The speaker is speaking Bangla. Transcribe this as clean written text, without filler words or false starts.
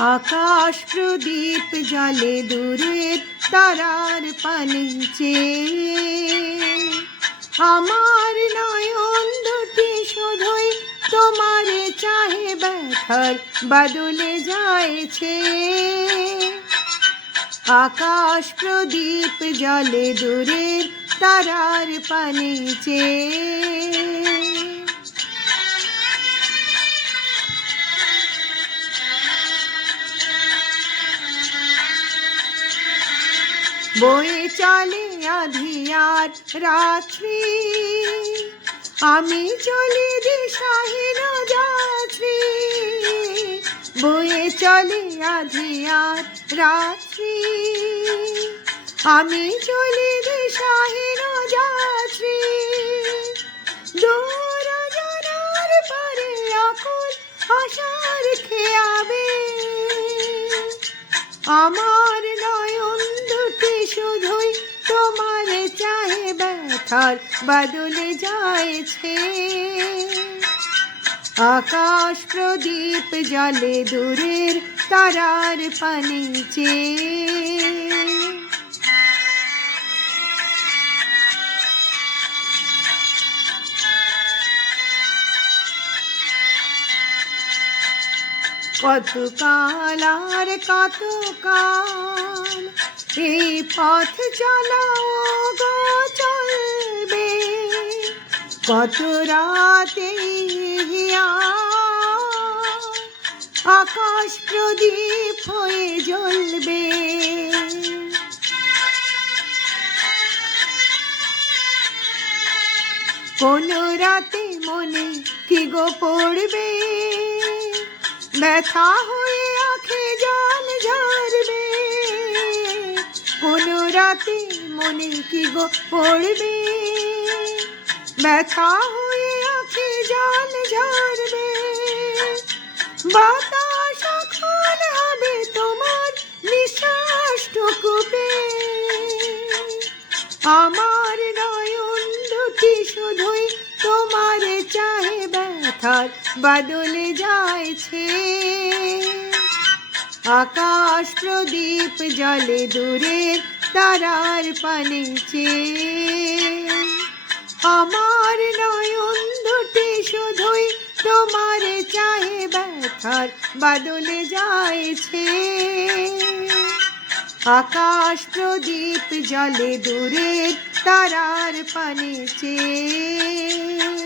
আকাশ প্রদীপ জ্বলে দূরের তারার পানে চেয়ে, আমার নয়ন দুটি শুধুই তোমারে চাহে, ব্যথার বাদলে যায়ছে। আকাশ প্রদীপ জ্বলে দূরের তারার পানে চেয়ে, বয়ে চলে আঁধিয়ার রাত্রি, আমি চলি দিশাহীন যাত্রী। বয়ে চলে আঁধিয়ার রাত্রি, আমি চলি দিশাহীন যাত্রী। দূর জানার পারে আকুল আশার খেয়াবে, আমার নয়ন দুটি শুধুই তোমার চাহে, ব্যথার বাদলে যায়ছে। আকাশ প্রদীপ জ্বলে দূরের তারার পানে চেয়ে, কত কাল আর কত কাল এই পথ চলাও গো চলবে, কত রাতে আকাশ প্রদীপ হয়ে জ্বলবে। কোন রাতে মনে কি গো পড়বে, ব্যথা হয়ে আঁখে জল ঝরবে। কোন রাতে মনে কি গো পড়বে, ব্যথা হয়ে আঁখে জল ঝরবে। বাতাস এখন হবে তোমার নিঃশ্বাসটুকু পেয়ে, আমার নয়ন দুটি শুধুই তোমারে চাহে, ব্যথার বাদলে যায়ছে। আকাশ প্রদীপ জ্বলে দূরের তারার পানে চেয়ে, আমার নয়ন দুটি শুধুই তোমারে চাহে, ব্যথার বাদলে যায়ছে। আকাশ প্রদীপ জ্বলে দূরের তারার পানে চেয়ে।